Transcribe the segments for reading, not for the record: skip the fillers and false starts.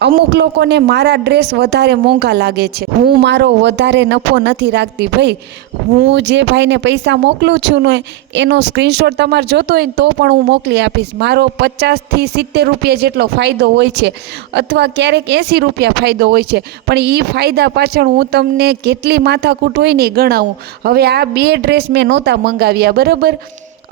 અમુક લોકોને મારા ડ્રેસ વધારે મોંઘા લાગે છે। હું મારો વધારે નફો નથી રાખતી ભાઈ। હું જે ભાઈને પૈસા મોકલું છું ને એનો સ્ક્રીનશોટ તમારે જોતો હોય ને તો પણ હું મોકલી આપીશ। મારો 50 થી 70 રૂપિયા જેટલો ફાયદો હોય છે, અથવા ક્યારેક 80 રૂપિયા ફાયદો હોય છે, પણ એ ફાયદા પાછળ હું તમને કેટલી માથાકૂટ હોય ને ગણાવું। હવે આ 2 ડ્રેસ મેં નહોતા મંગાવ્યા, બરાબર,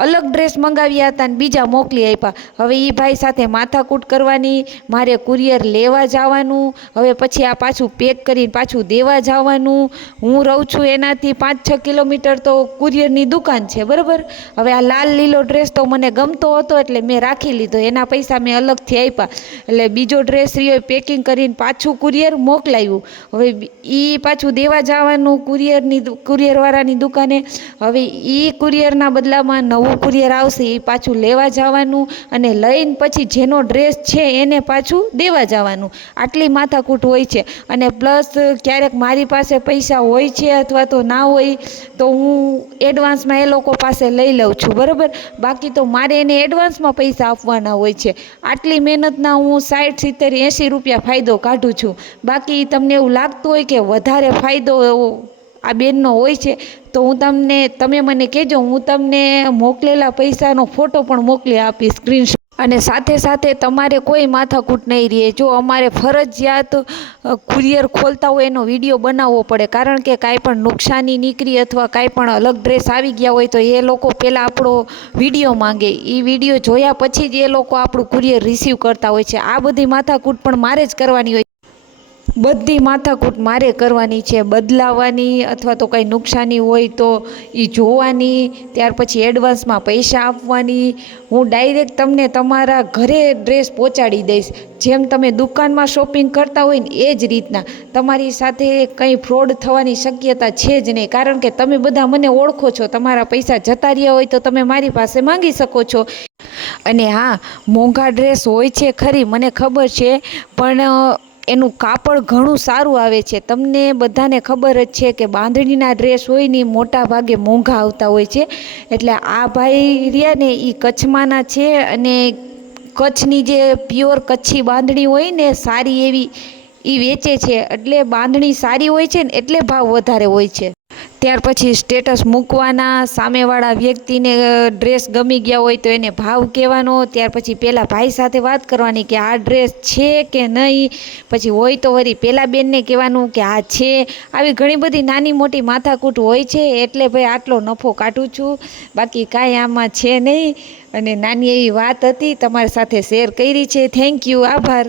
અલગ ડ્રેસ મંગાવ્યા હતા ને બીજા મોકલી આપ્યા। હવે એ ભાઈ સાથે માથાકૂટ કરવાની, મારે કુરિયર લેવા જવાનું, હવે પછી આ પાછું પેક કરીને પાછું દેવા જવાનું। હું રહું છું એનાથી 5-6 કિલોમીટર તો કુરિયરની દુકાન છે, બરાબર। હવે આ લાલ લીલો ડ્રેસ તો મને ગમતો હતો એટલે મેં રાખી લીધો, એના પૈસા મેં અલગથી આપ્યા। એટલે બીજો ડ્રેસ રહ્યો પેકિંગ કરીને પાછું કુરિયર મોકલાવ્યું। હવે એ પાછું દેવા જવાનું કુરિયરવાળાની દુકાને। હવે એ કુરિયરના બદલામાં નવું કુરિયર આવશે, એ પાછું લેવા જવાનું અને લઈને પછી જેનો ડ્રેસ છે એને પાછું દેવા જવાનું। આટલી માથાકૂટ હોય છે। અને પ્લસ ક્યારેક મારી પાસે પૈસા હોય છે અથવા તો ના હોય તો હું એડવાન્સમાં એ લોકો પાસે લઈ લઉં છું, બરાબર। બાકી તો મારે એને એડવાન્સમાં પૈસા આપવાના હોય છે। આટલી મહેનતના હું 60, 70, 80 રૂપિયા ફાયદો કાઢું છું। બાકી તમને એવું લાગતું હોય કે વધારે ફાયદો આ બેનનો હોય છે તો તમે મને કહેજો, હું તમને મોકલેલા પૈસાનો ફોટો પણ મોકલી આપીશ, સ્ક્રીનશોટ। અને સાથે સાથે તમારે કોઈ માથાકૂટ નહીં રહે। જો અમારે ફરજિયાત કુરિયર ખોલતા હોય એનો વિડીયો બનાવવો પડે, કારણ કે કાંઈ પણ નુકસાની નીકળી અથવા કાંઈ પણ અલગ ડ્રેસ આવી ગયા હોય તો એ લોકો પહેલાં આપણો વિડીયો માંગે। એ વિડીયો જોયા પછી જ એ લોકો આપણું કુરિયર રિસીવ કરતા હોય છે। આ બધી માથાકૂટ પણ મારે જ કરવાની હોય, બધી માથાકૂટ મારે કરવાની છે, બદલાવાની અથવા તો કંઈ નુકસાની હોય તો એ જોવાની, ત્યાર પછી એડવાન્સમાં પૈસા આપવાની। હું ડાયરેક્ટ તમને તમારા ઘરે ડ્રેસ પહોંચાડી દઈશ। જેમ તમે દુકાનમાં શોપિંગ કરતા હોય ને એ જ રીતના તમારી સાથે કંઈ ફ્રોડ થવાની શક્યતા છે જ નહીં, કારણ કે તમે બધા મને ઓળખો છો। તમારા પૈસા જતા રહ્યા હોય તો તમે મારી પાસે માંગી શકો છો। અને હા, મોંઘા ડ્રેસ હોય છે ખરી, મને ખબર છે, પણ એનું કાપડ ઘણું સારું આવે છે। તમને બધાને ખબર જ છે કે બાંધણીના ડ્રેસ હોય ને મોટા ભાગે મોંઘા આવતા હોય છે। એટલે આ ભાઈ રહ્યા ને એ કચ્છમાંના છે, અને કચ્છની જે પ્યોર કચ્છી બાંધણી હોય ને સારી એવી એ વેચે છે। એટલે બાંધણી સારી હોય છે ને એટલે ભાવ વધારે હોય છે। ત્યાર પછી સ્ટેટસ મૂકવાના, સામેવાળા વ્યક્તિને ડ્રેસ ગમી ગયા હોય તો એને ભાવ કહેવાનો, ત્યાર પછી પેલા ભાઈ સાથે વાત કરવાની કે આ ડ્રેસ છે કે નહીં, પછી હોય તો વળી પેલા બેનને કહેવાનું કે આ છે। આવી ઘણી બધી નાની મોટી માથાકૂટ હોય છે, એટલે ભાઈ આટલો નફો કાઢું છું। બાકી કાંઈ આમાં છે નહીં, અને નાની એવી વાત હતી તમારી સાથે શેર કરી છે। થેન્ક યુ, આભાર।